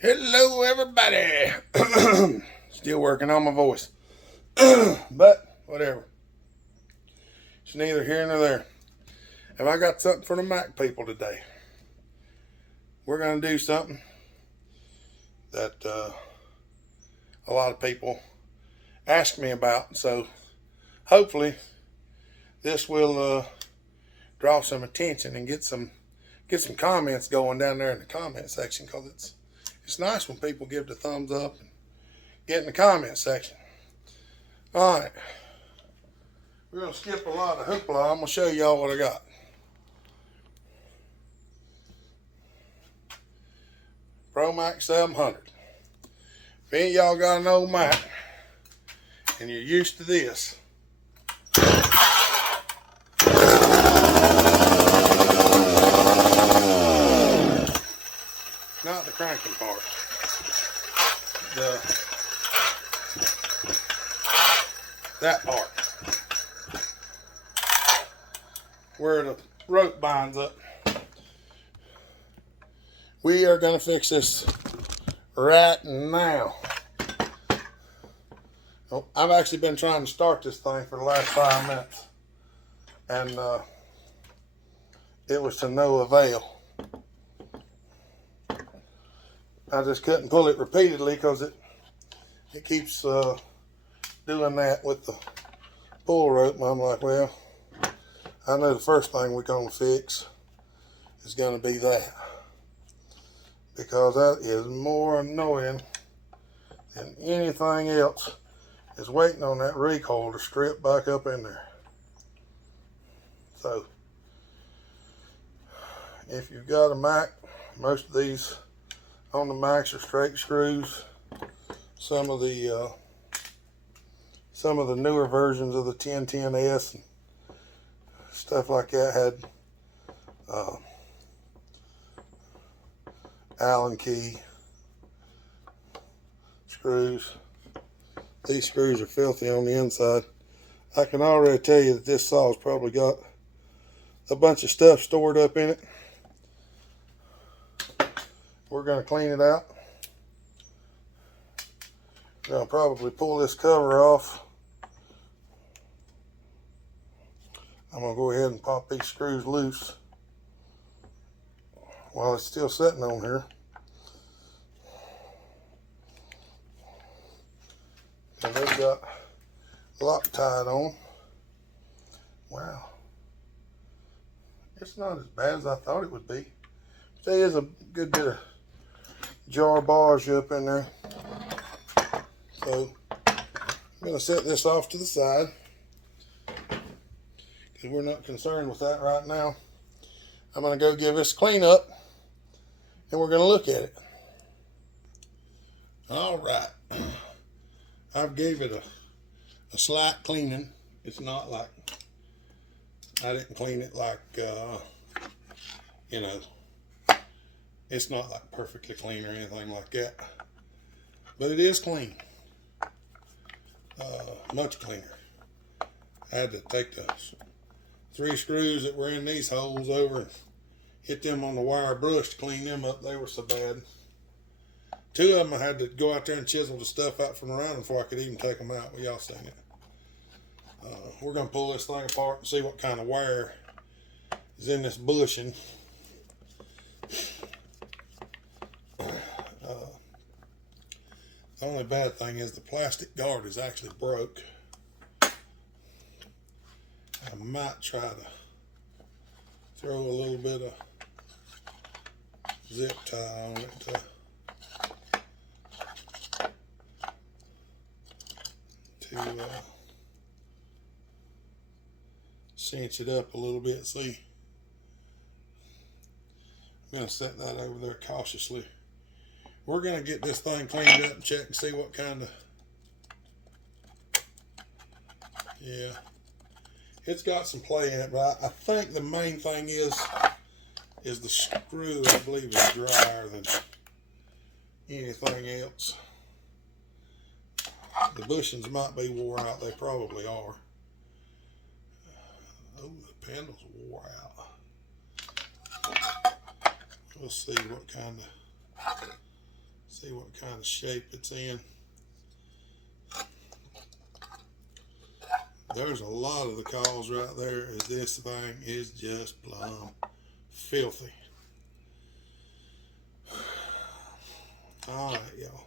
Hello, everybody. Still working on my voice, but whatever. It's neither here nor there. Have I got something for the Mac people today? We're going to do something that a lot of people ask me about. So hopefully this will draw some attention and get some comments going down there in the comment section, because it's nice when people give the thumbs up and get in the comment section. All right, we're gonna skip a lot of hoopla. I'm gonna show y'all what I got. Pro Mac 700. If any of y'all got an old Mac and you're used to this, not the cranking part, that part where the rope binds up. We are going to fix this right now. I've actually been trying to start this thing for the last 5 minutes, and it was to no avail. I just couldn't pull it repeatedly because it keeps doing that with the pull rope, and I'm like, well, I know the first thing we're going to fix is going to be that, because that is more annoying than anything else, is waiting on that recoil to strip back up in there. So if you've got a Mac, most of these on the Macs are straight screws. Some of the newer versions of the 1010S and stuff like that had Allen key screws. These screws are filthy on the inside. I can already tell you that this saw's probably got a bunch of stuff stored up in it. We're going to clean it out. I'm going to probably pull this cover off. I'm going to go ahead and pop these screws loose while it's still sitting on here. And they've got Loctite on. Wow. It's not as bad as I thought it would be. There is a good bit of jar bars up in there. So I'm going to set this off to the side, because we're not concerned with that right now. I'm going to go give this a clean up, and we're going to look at it. All right. I've gave it a slight cleaning. It's not like, I didn't clean it like, it's not like perfectly clean or anything like that. But it is clean. Much cleaner. I had to take the 3 screws that were in these holes over and hit them on the wire brush to clean them up. They were so bad. 2 of them I had to go out there and chisel the stuff out from around them before I could even take them out. Well, y'all seen it. We're going to pull this thing apart and see what kind of wire is in this bushing. The only bad thing is the plastic guard is actually broke. I might try to throw a little bit of zip tie on it to cinch it up a little bit. See, I'm going to set that over there cautiously. We're going to get this thing cleaned up and check and see what kind of, yeah, it's got some play in it, but I think the main thing is the screw, I believe, is drier than anything else. The bushings might be wore out. They probably are. Oh, the panel's wore out. We'll see what kind of See what kind of shape it's in. There's a lot of the calls right there, as this thing is just plumb filthy. All right, y'all.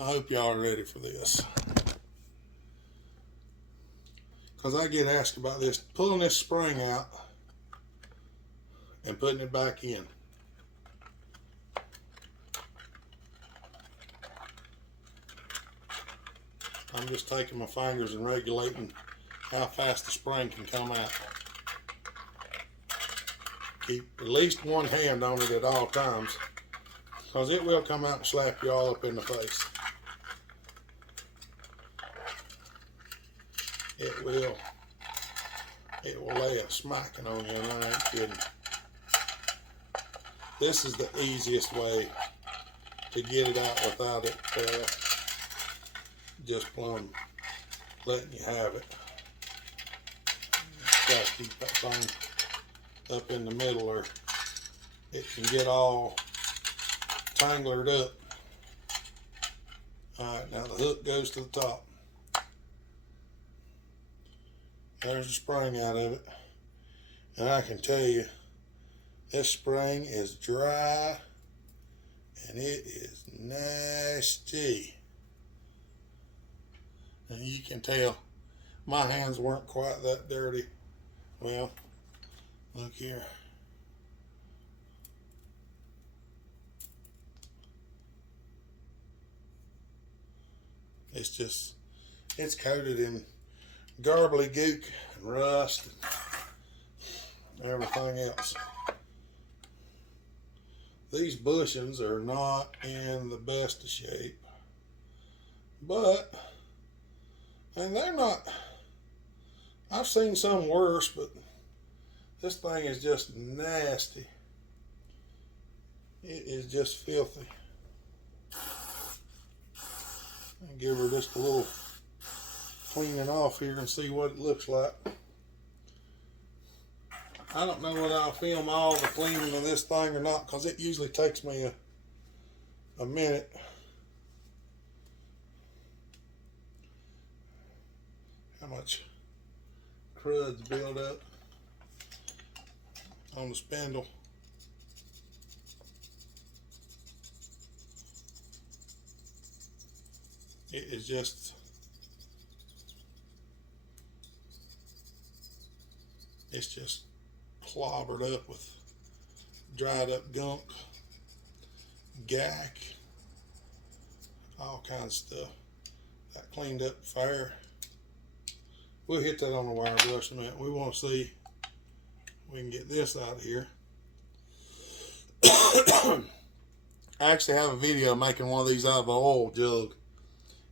I hope y'all are ready for this, because I get asked about this, pulling this spring out and putting it back in. I'm just taking my fingers and regulating how fast the spring can come out. Keep at least one hand on it at all times, because it will come out and slap you all up in the face. It will lay a smacking on you, and I ain't kidding. This is the easiest way to get it out without it just plumb letting you have it. Got to keep that thing up in the middle, or it can get all tangled up. Alright, now the hook goes to the top. There's the spring out of it. And I can tell you, this spring is dry and it is nasty. And you can tell my hands weren't quite that dirty. Well, look here. It's coated in garbly gook and rust and everything else. These bushings are not in the best of shape, but, and they're not, I've seen some worse, but this thing is just nasty. It is just filthy. I'll give her just a little cleaning off here and see what it looks like. I don't know whether I'll film all the cleaning of this thing or not, because it usually takes me a minute. How much crud's built up on the spindle. It is just, it's just clobbered up with dried up gunk, gack, all kinds of stuff. Got cleaned up fair. We'll hit that on the wire brush in a minute. We want to see if we can get this out of here. I actually have a video making one of these out of an oil jug,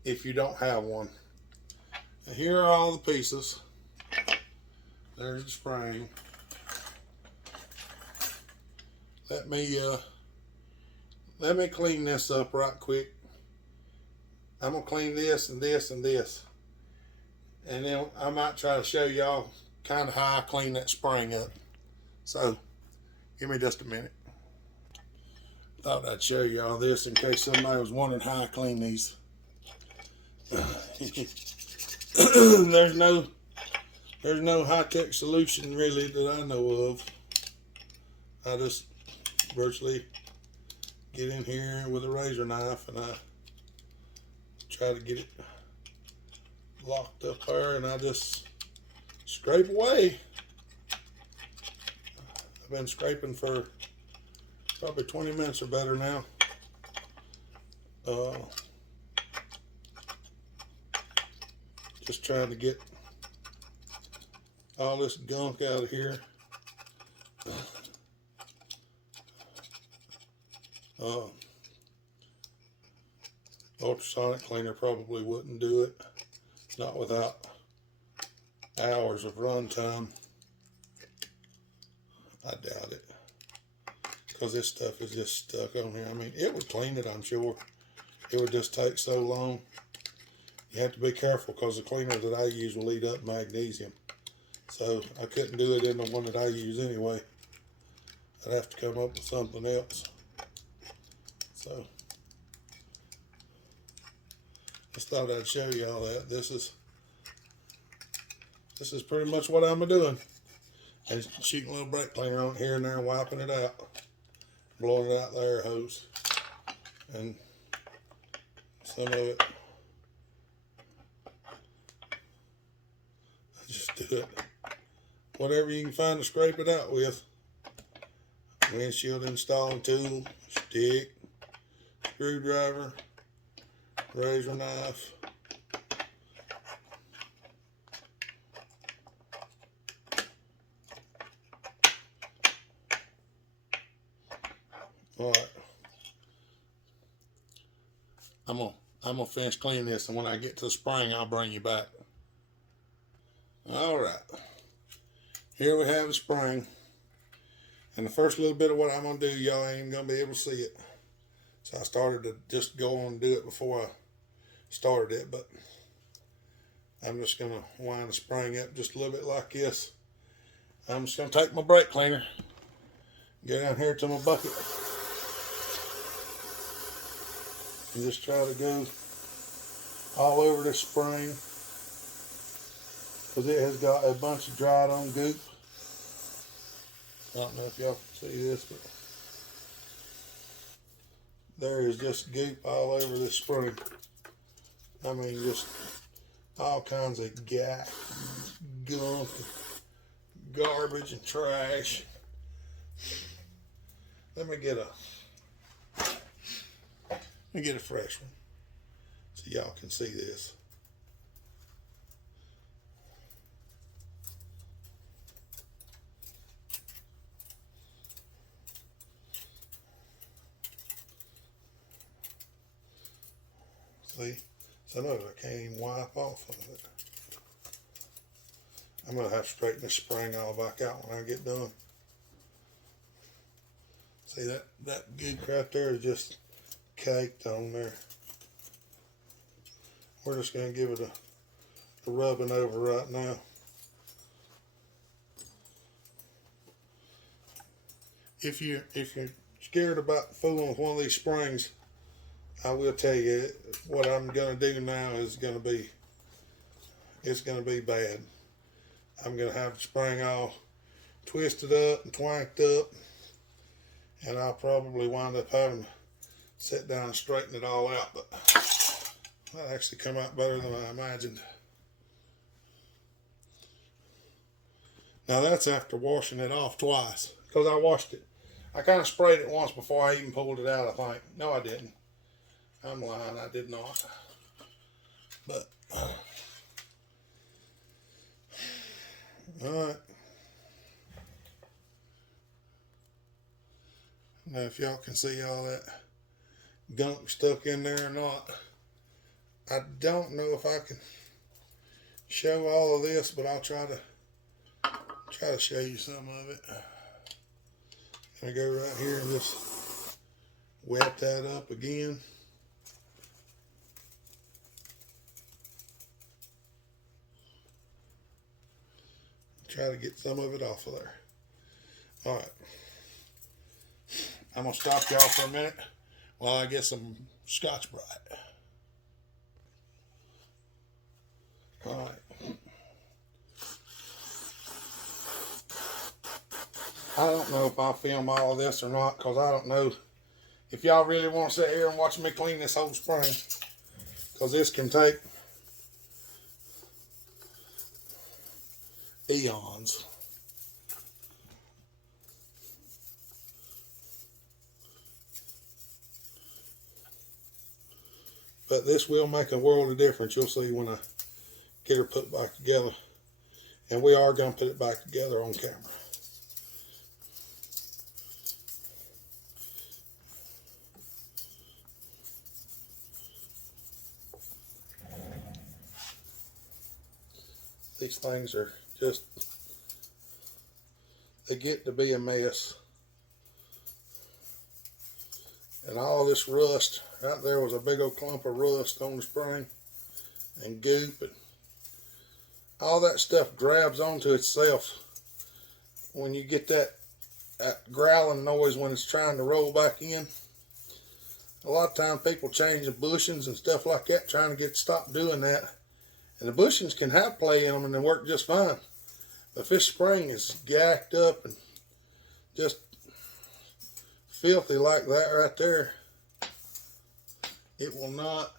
if you don't have one. Now here are all the pieces. There's the spring. Let me clean this up right quick. I'm gonna clean this and this and this, and then I might try to show y'all kind of how I clean that spring up. So give me just a minute. Thought I'd show y'all this in case somebody was wondering how I clean these. There's no high-tech solution really that I know of. I just virtually get in here with a razor knife and I try to get it locked up there, and I just scrape away. I've been scraping for probably 20 minutes or better now. Just trying to get all this gunk out of here. Ultrasonic cleaner probably wouldn't do it, not without hours of run time. I doubt it, because this stuff is just stuck on here. I mean, it would clean it, I'm sure. It would just take so long. You have to be careful, because the cleaner that I use will eat up magnesium. So I couldn't do it in the one that I use anyway. I'd have to come up with something else. So Just thought I'd show you all that. This is pretty much what I'm doing. And shooting a little brake cleaner on it here and there and wiping it out. Blowing it out the air hose. And some of it, I just do it. Whatever you can find to scrape it out with. Windshield installing tool, stick, screwdriver, razor knife. All right. I'm gonna finish cleaning this, and when I get to the spring, I'll bring you back. All right. Here we have a spring. And the first little bit of what I'm going to do, y'all ain't even going to be able to see it. So I started to just go on and do it before I started it. But I'm just going to wind the spring up just a little bit like this. I'm just going to take my brake cleaner, get down here to my bucket, and just try to go all over this spring. Because it has got a bunch of dried on goop. I don't know if y'all can see this, but there is just goop all over this spring. I mean, just all kinds of gunk, garbage and trash. Let me get a fresh one so y'all can see this. See, some of it I can't even wipe off of it. I'm going to have to straighten this spring all back out when I get done. See, that goop right there is just caked on there. We're just going to give it a rubbing over right now. If you're scared about fooling with one of these springs, I will tell you what I'm going to do now is going to be, it's going to be bad. I'm going to have the spring all twisted up and twanked up, and I'll probably wind up having to sit down and straighten it all out, but that actually come out better than I imagined. Now that's after washing it off twice, because I washed it. I kind of sprayed it once before I even pulled it out, I think. No, I didn't. I'm lying, I did not. But, alright. Now, if y'all can see all that gunk stuck in there or not, I don't know if I can show all of this, but I'll try to show you some of it. I'm gonna go right here and just wet that up again. Try to get some of it off of there. Alright. I'm going to stop y'all for a minute while I get some Scotch-Brite. Alright. I don't know if I'll film all of this or not, because I don't know if y'all really want to sit here and watch me clean this whole spring, because this can take eons. But this will make a world of difference. You'll see when I get her put back together. And we are going to put it back together on camera. These things are just, they get to be a mess. And all this rust, out there was a big old clump of rust on the spring and goop, and all that stuff grabs onto itself when you get that growling noise when it's trying to roll back in. A lot of times people change the bushings and stuff like that, trying to get stop doing that. And the bushings can have play in them and they work just fine. But if this spring is gacked up and just filthy like that right there, it will not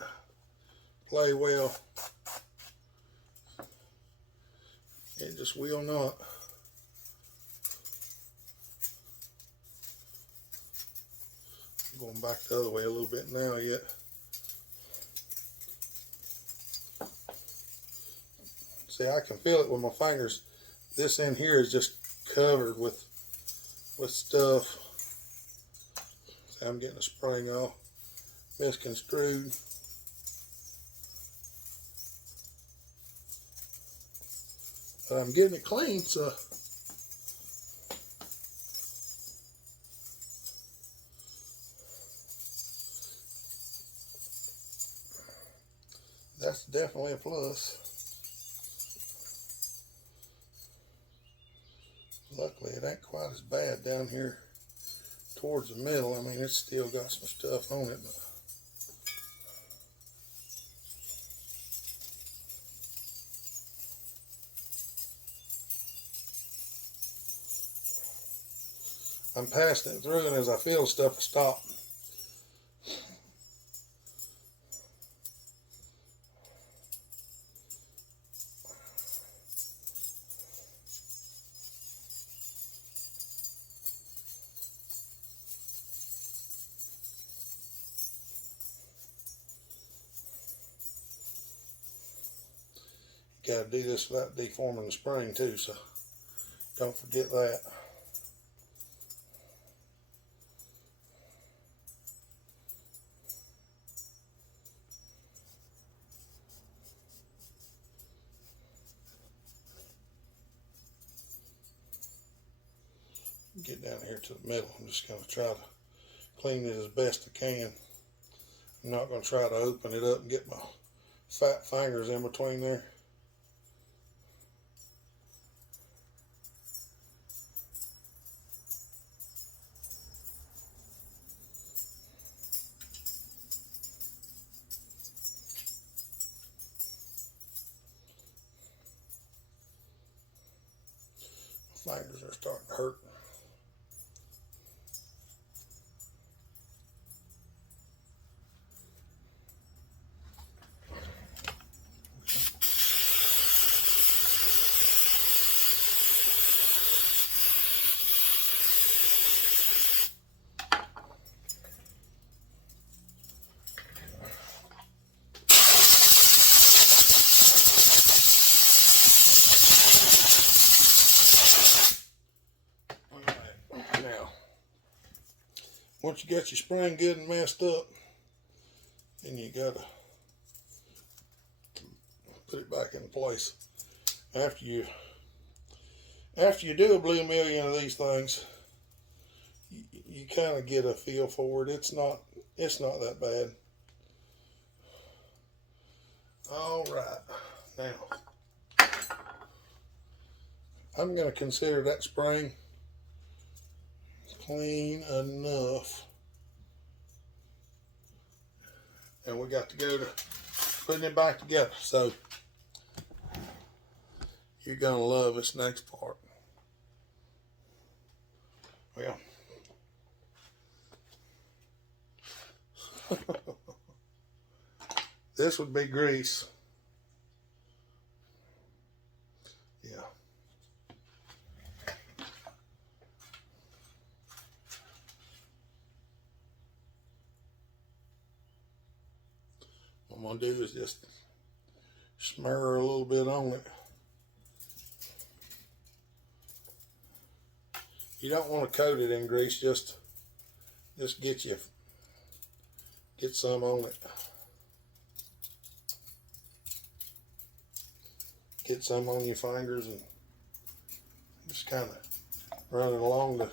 play well. It just will not. I'm going back the other way a little bit now yet. See, I can feel it with my fingers. This in here is just covered with stuff. See, I'm getting the spring all misconstrued. But I'm getting it clean, so that's definitely a plus. Luckily, it ain't quite as bad down here towards the middle. I mean, it's still got some stuff on it, but I'm passing it through, and as I feel stuff, I stop. Got to do this without deforming the spring too, so don't forget that. Get down here to the middle. I'm just going to try to clean it as best I can. I'm not going to try to open it up and get my fat fingers in between there. My fingers are starting to hurt. Once you got your spring good and messed up, then you gotta put it back in place. After you do a blue million of these things, you kind of get a feel for it. It's not that bad. All right, now I'm gonna consider that spring clean enough, and we got to go to putting it back together. So you're gonna love this next part. Well, this would be grease. Yeah. What I'm gonna do is just smear a little bit on it. You don't want to coat it in grease, just get some on it. Get some on your fingers and just kind of run it along the,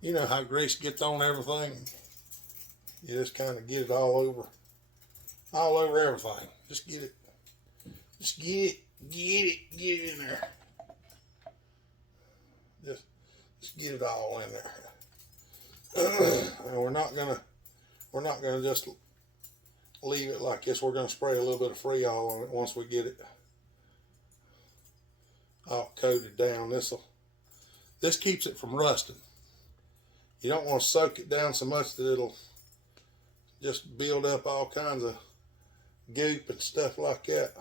you know how grease gets on everything. You just kind of get it all over everything. Just get it in there. Just get it all in there. And we're not gonna we're not going to just leave it like this. We're going to spray a little bit of Freol on it once we get it all coated down. This keeps it from rusting. You don't want to soak it down so much that it'll just build up all kinds of goop and stuff like that.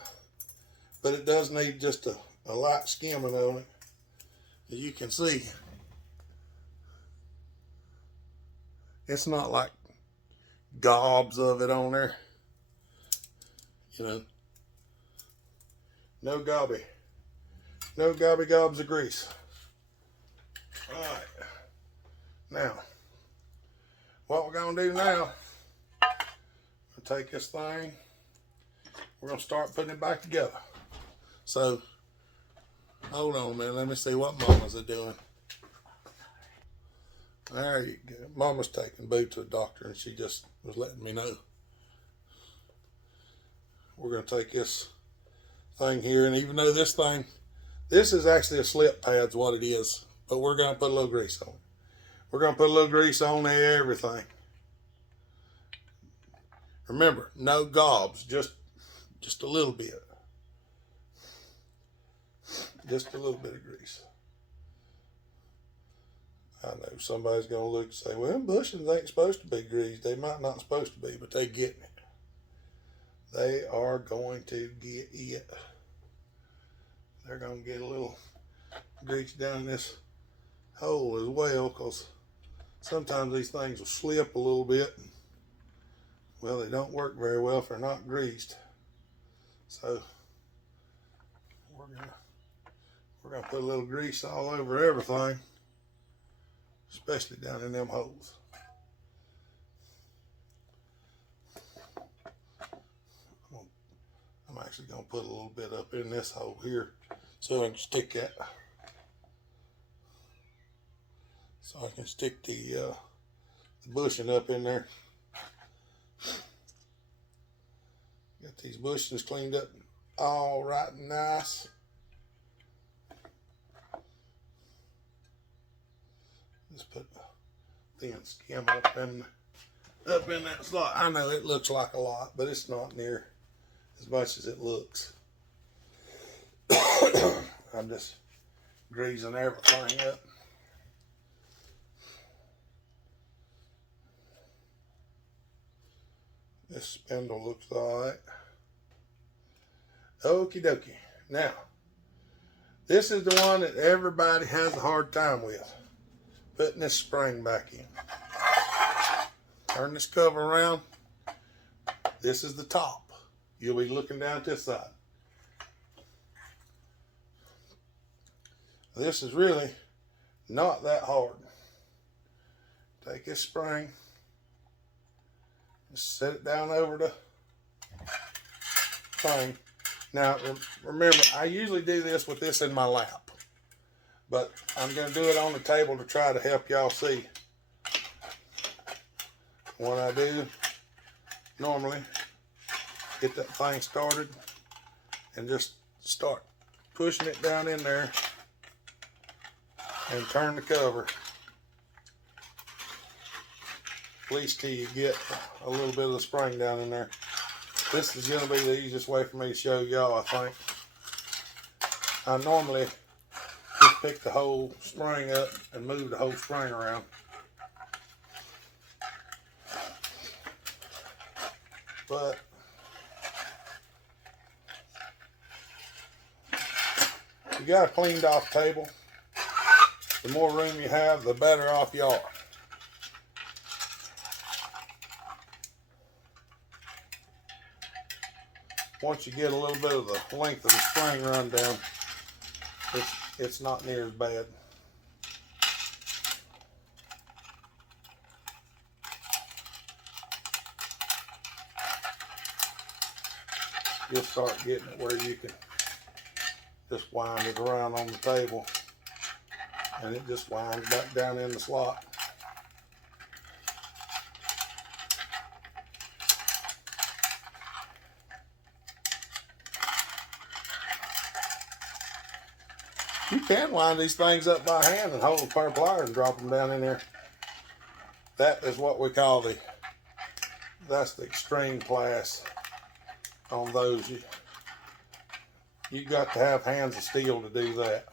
But it does need just a light skimming on it. As you can see, it's not like gobs of it on there. You know, no gobby gobs of grease. All right, now what we're gonna do now, we'll take this thing, we're gonna start putting it back together. So hold on a minute, let me see what Mama's doing. There you go. Mama's taking Boo to a doctor, and she just was letting me know. We're going to take this thing here, and even though this is actually a slip pad is what it is, but we're going to put a little grease on it. We're going to put a little grease on everything. Remember, no gobs, just a little bit. Just a little bit of grease. I know somebody's going to look and say, well, bushings ain't supposed to be greased. They might not supposed to be, but they getting it. They are going to get it. They're going to get a little grease down this hole as well, because sometimes these things will slip a little bit. Well, they don't work very well if they're not greased. So we're gonna put a little grease all over everything, especially down in them holes. I'm actually gonna put a little bit up in this hole here so I can stick that. So I can stick the bushing up in there. Got these bushings cleaned up all right and nice. Just put thin skim up in that slot. I know it looks like a lot, but it's not near as much as it looks. I'm just greasing everything up. This spindle looks alright. Okie dokie. Now, this is the one that everybody has a hard time with. Putting this spring back in. Turn this cover around. This is the top. You'll be looking down at this side. This is really not that hard. Take this spring, just set it down over the thing. Now, remember, I usually do this with this in my lap, but I'm going to do it on the table to try to help y'all see. What I do normally, get that thing started and just start pushing it down in there and turn the cover, at least till you get a little bit of the spring down in there. This is going to be the easiest way for me to show y'all, I think. I normally just pick the whole spring up and move the whole spring around. But you got a cleaned off table. The more room you have, the better off you are. Once you get a little bit of the length of the spring run down, it's not near as bad. You'll start getting it where you can just wind it around on the table and it just winds back down in the slot. You can wind these things up by hand and hold a pair of pliers and drop them down in there. That is what we call the That's the extreme class on those. You got to have hands of steel to do that.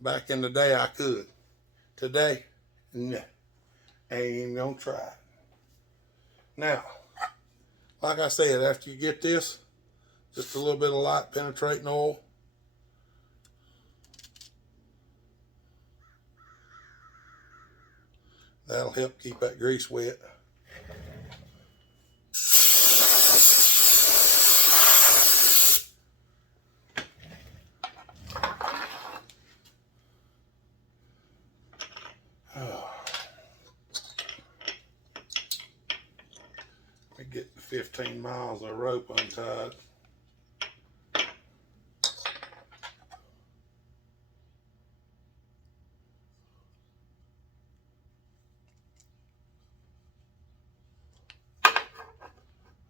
Back in the day, I could. Today, no. Ain't even gonna try it. Now, like I said, after you get this, just a little bit of light penetrating oil. That'll help keep that grease wet. Let me get the 15 miles of rope untied.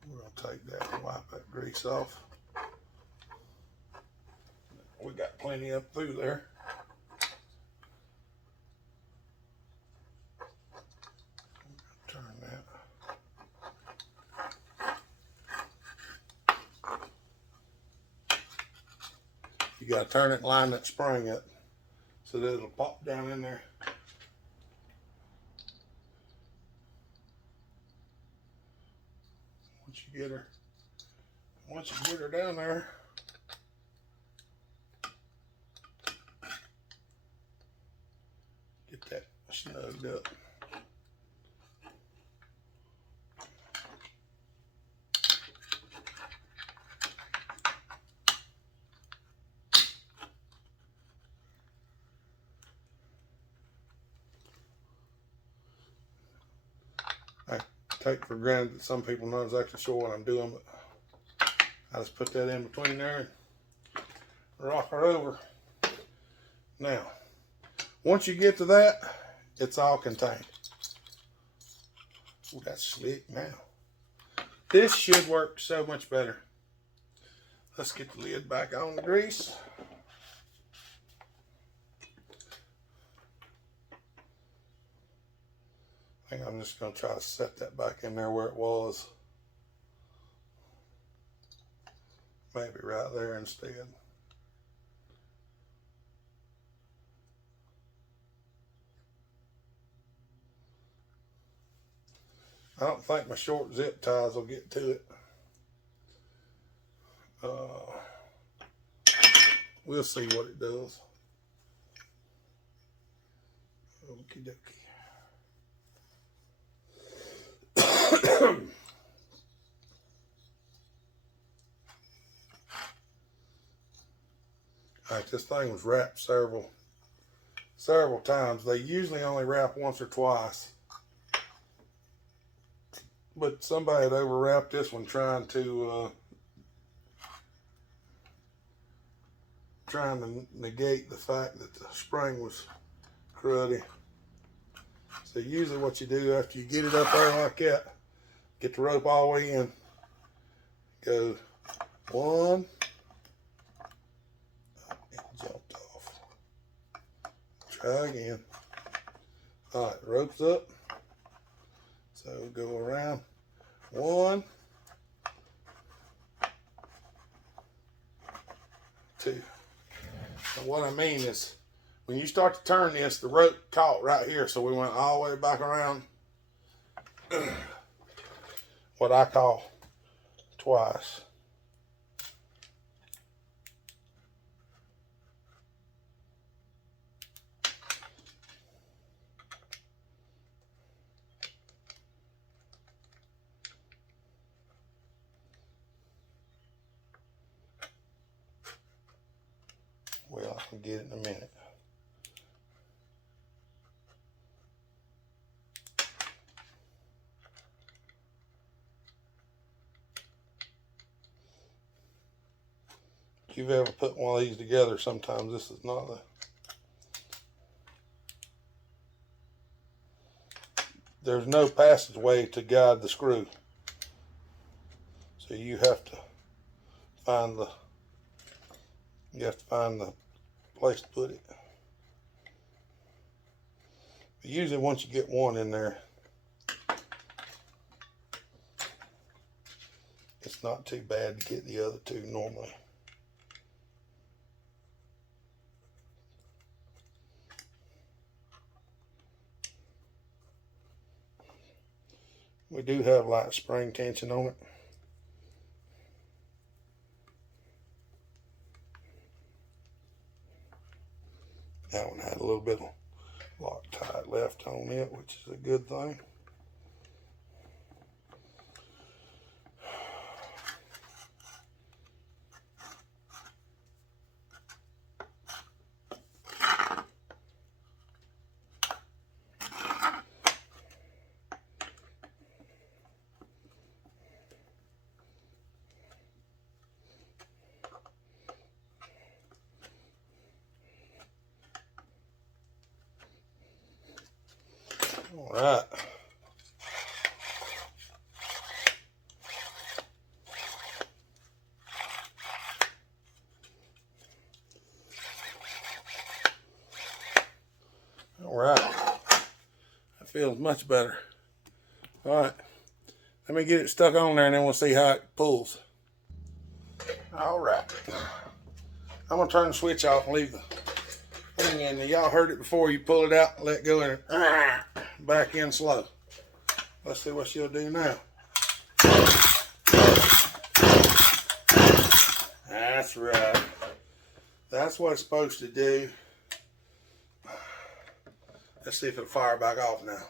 We're going to take that and wipe that grease off. We got plenty up through there. Turn that. You got to turn it and line that spring up so that it'll pop down in there. Once you get her down there, get that snugged up. I take for granted that some people know exactly sure what I'm doing, but I just put that in between there and rock her over. Now, once you get to that, it's all contained. Ooh, that's slick now. This should work so much better. Let's get the lid back on the grease. I think I'm just going to try to set that back in there where it was. Maybe right there instead. I don't think my short zip ties will get to it. We'll see what it does. Okie dokie. Alright, this thing was wrapped several times. They usually only wrap once or twice. But somebody had overwrapped this one trying to negate the fact that the spring was cruddy. So usually what you do after you get it up there like that, get the rope all the way in, go one, it jumped off. Try again. Alright, rope's up. So go around one, two. And what I mean is, when you start to turn this, the rope caught right here, so we went all the way back around. What I call twice. Well, I can get it in a minute. If you've ever put one of these together, sometimes this is not there's no passageway to guide the screw. So you have to find the place to put it. But usually once you get one in there, not too bad to get the other two normally. We do have light spring tension on it. That one had a little bit of Loctite left on it, which is a good thing. All right. All right. That feels much better. All right. Let me get it stuck on there and then we'll see how it pulls. All right. I'm going to turn the switch off and leave the thing in there. Y'all heard it before. You pull it out, let go, and back in slow. Let's see what she'll do now. That's right. That's what it's supposed to do. Let's see if it'll fire back off now.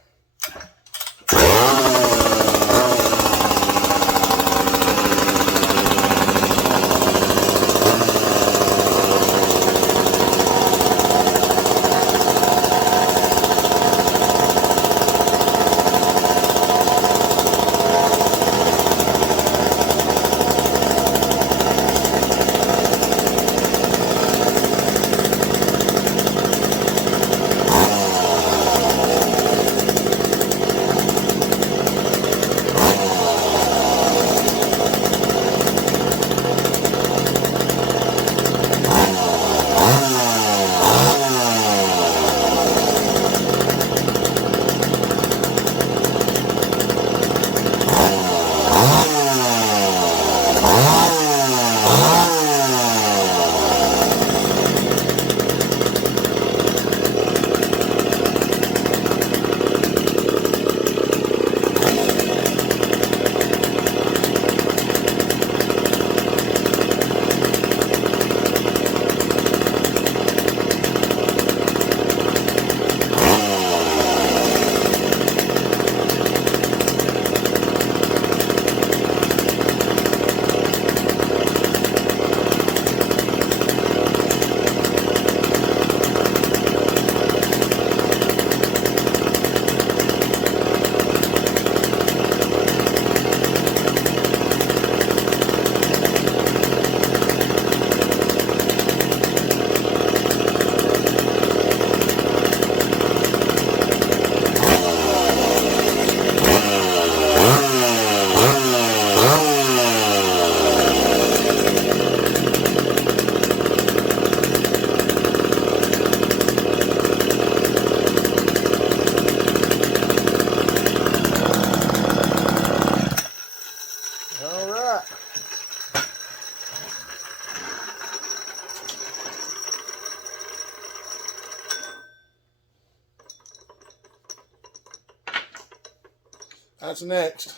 That's next.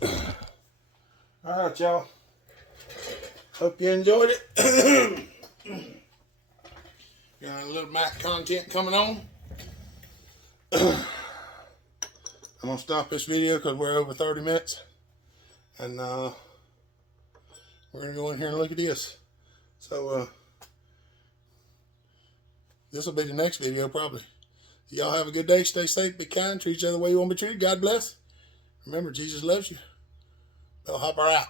All right, y'all. Hope you enjoyed it. Got a little Mac content coming on. I'm going to stop this video because we're over 30 minutes. And we're going to go in here and look at this. So this will be the next video probably. Y'all have a good day. Stay safe. Be kind. Treat each other the way you want to be treated. God bless. Remember, Jesus loves you. Bellhopper out.